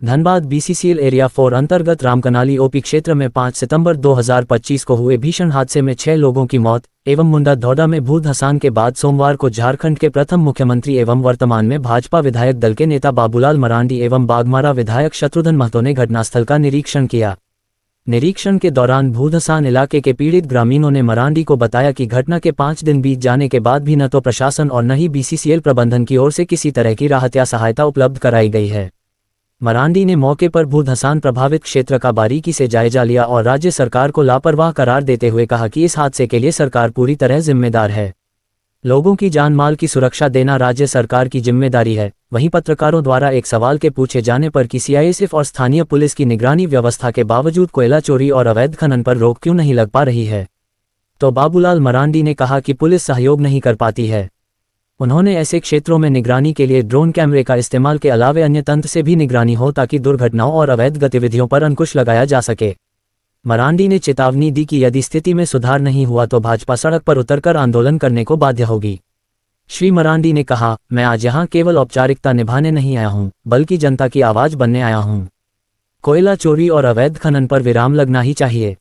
Dhanbad BCCL area 4 अंतर्गत Ramkanali OP क्षेत्र में 5 सितंबर 2025 को हुए भीषण हादसे में 6 लोगों की मौत एवं मुंडा धौडा में भूत हसान के बाद सोमवार को झारखंड के प्रथम मुख्यमंत्री एवं वर्तमान में भाजपा विधायक दल के नेता बाबूलाल मरांडी एवं बाघमारा विधायक शत्रुघ्न महतो ने घटनास्थल का निरीक्षण किया। निरीक्षण के दौरान भूधसान इलाके के पीड़ित ग्रामीणों ने मरांडी को बताया कि घटना के 5 दिन बीत जाने के बाद भी न तो प्रशासन और न ही बीसीसीएल प्रबंधन की ओर से किसी तरह की राहत या सहायता उपलब्ध कराई गई है। मरांडी ने मौके पर भूधसान प्रभावित क्षेत्र का बारीकी से जायजा लिया और राज्य सरकार को लापरवाह करार देते हुए कहा कि इस हादसे के लिए सरकार पूरी तरह जिम्मेदार है। लोगों की जान माल की सुरक्षा देना राज्य सरकार की जिम्मेदारी है। वहीं पत्रकारों द्वारा एक सवाल के पूछे जाने पर कि सीआईएसएफ और स्थानीय पुलिस की निगरानी व्यवस्था के बावजूद कोयला चोरी और अवैध खनन पर रोक क्यों नहीं लग पा रही है, तो बाबूलाल मरांडी ने कहा कि पुलिस सहयोग नहीं कर पाती है। उन्होंने ऐसे क्षेत्रों में निगरानी के लिए ड्रोन कैमरे का इस्तेमाल के अलावे अन्य तंत्र से भी निगरानी हो ताकि दुर्घटनाओं और अवैध गतिविधियों पर अंकुश लगाया जा सके। मरांडी ने चेतावनी दी कि यदि स्थिति में सुधार नहीं हुआ तो भाजपा सड़क पर उतरकर आंदोलन करने को बाध्य होगी। श्री मरांडी ने कहा, मैं आज यहाँ केवल औपचारिकता निभाने नहीं आया हूँ बल्कि जनता की आवाज बनने आया हूँ। कोयला चोरी और अवैध खनन पर विराम लगना ही चाहिए।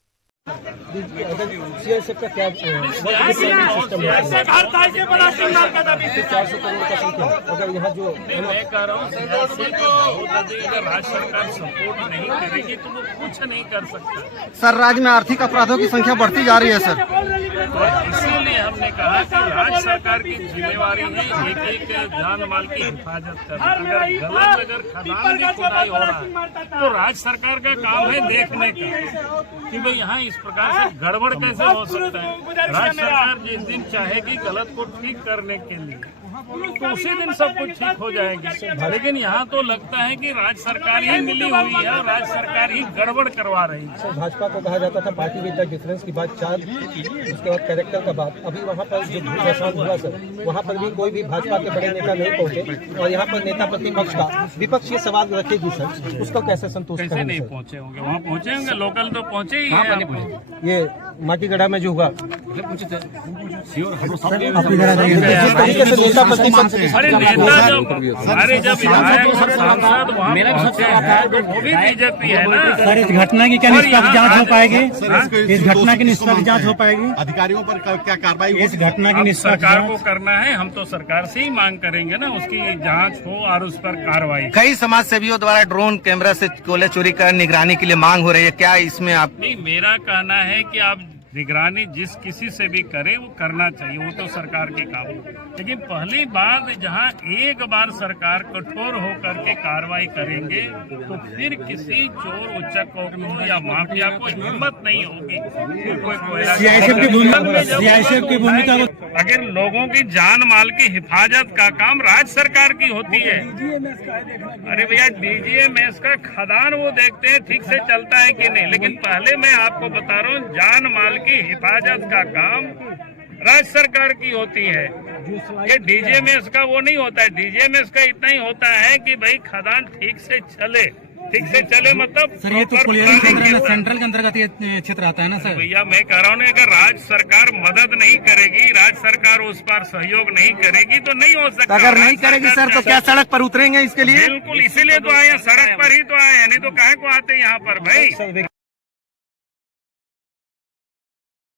का क्या अगर यहाँ जो मैं कह रहा हूँ अगर राज्य सरकार सपोर्ट नहीं करेगी तो वो कुछ नहीं कर सकता। सर, राज्य में आर्थिक अपराधों की संख्या बढ़ती जा रही है सर, और इसीलिए हमने कहा कि राज्य सरकार की जिम्मेवारी है एक जान माल की हिफाजत करना। अगर खदान की खुदाई हो रहा है तो राज्य सरकार का काम है देखने का कि भाई यहाँ इस प्रकार से गड़बड़ कैसे हो सकता है। राज्य सरकार जिस दिन चाहेगी गलत को ठीक करने के लिए तो उसी दिन सब कुछ ठीक हो जाएगी। लेकिन यहाँ तो लगता है कि राज्य सरकार ही मिली हुई है और राज्य सरकार ही गड़बड़ करवा रही है। भाजपा को कहा जाता था पार्टी विद द डिफरेंस की बात 4, उसके बाद कैरेक्टर का बात। अभी वहाँ पर जो भूधसान हुआ सर, वहाँ पर भी कोई भी भाजपा के बड़े नेता नहीं पहुँचे और यहाँ पर नेता प्रतिपक्ष का विपक्ष ये सवाल रखेगी सर, उसको कैसे संतुष्ट कैसे नहीं पहुँचे होंगे? वहाँ पहुँचे होंगे, लोकल तो पहुँचे ही है। ये माटीगढ़ा में जो हुआ अरे नेता जब विधायक और सांसद वहाँ पहुँचे हैं तो वो भी बीजेपी है ना सर। इस घटना की क्या निष्पक्ष जांच हो पाएगी? इस घटना की निष्पक्ष जांच हो पाएगी? अधिकारियों पर क्या कार्रवाई? इस घटना की निष्पक्ष सरकार को करना है, हम तो सरकार से ही मांग करेंगे ना उसकी जांच हो और उस पर कार्रवाई। कई समाज सेवियों द्वारा ड्रोन कैमरा से कोयला चोरी कर निगरानी के लिए मांग हो रही है, क्या इसमें आप? नहीं, मेरा कहना है कि आप निगरानी जिस किसी से भी करे वो करना चाहिए, वो तो सरकार के काम है। लेकिन पहली बात, जहां एक बार सरकार कठोर होकर के कार्रवाई करेंगे तो फिर किसी चोर उच्चक को या माफिया को हिम्मत नहीं होगी फिर कोई कोयला। सीआईएसएफ की भूमिका अगर लोगों की जान माल की हिफाजत का काम राज्य सरकार की होती है। अरे भैया, डीजीएमएस का खदान वो देखते हैं ठीक से चलता है कि नहीं, लेकिन पहले मैं आपको बता रहा हूँ जान माल की हिफाजत का काम राज्य सरकार की होती है। ये डीजीएमएस का वो नहीं होता है। डीजीएमएस का इतना ही होता है कि भाई खदान ठीक से चले मतलब सर, ये तो सेंट्रल के अंतर्गत ये क्षेत्र आता है ना सर। भैया, मैं कह रहा हूँ अगर राज्य सरकार मदद नहीं करेगी, राज्य सरकार उस पर सहयोग नहीं करेगी तो नहीं हो सकता। अगर नहीं करेगी सर तो क्या सड़क पर उतरेंगे इसके लिए? बिल्कुल, इसीलिए तो आए, सड़क पर ही तो आए, नहीं तो काहे को आते यहाँ पर भाई।